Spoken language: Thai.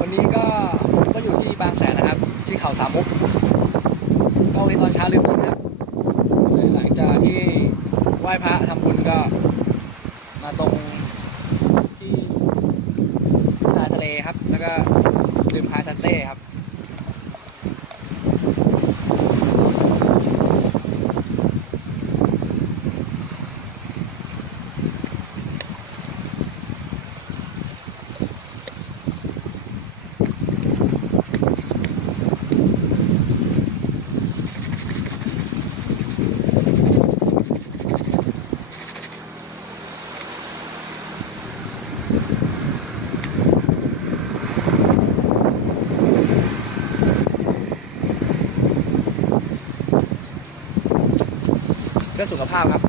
วันนี้ก็ก็อยู่ที่บางแสนนะครับ ที่เขาสามมุกก็วันตอนเช้าลืมกินครับเลยหลังจากที่ไหว้พระทำบุญก็ มาตรงที่ชายทะเลครับ แล้วก็ดื่มคาซันเต้ครับ เพื่อสุขภาพครับ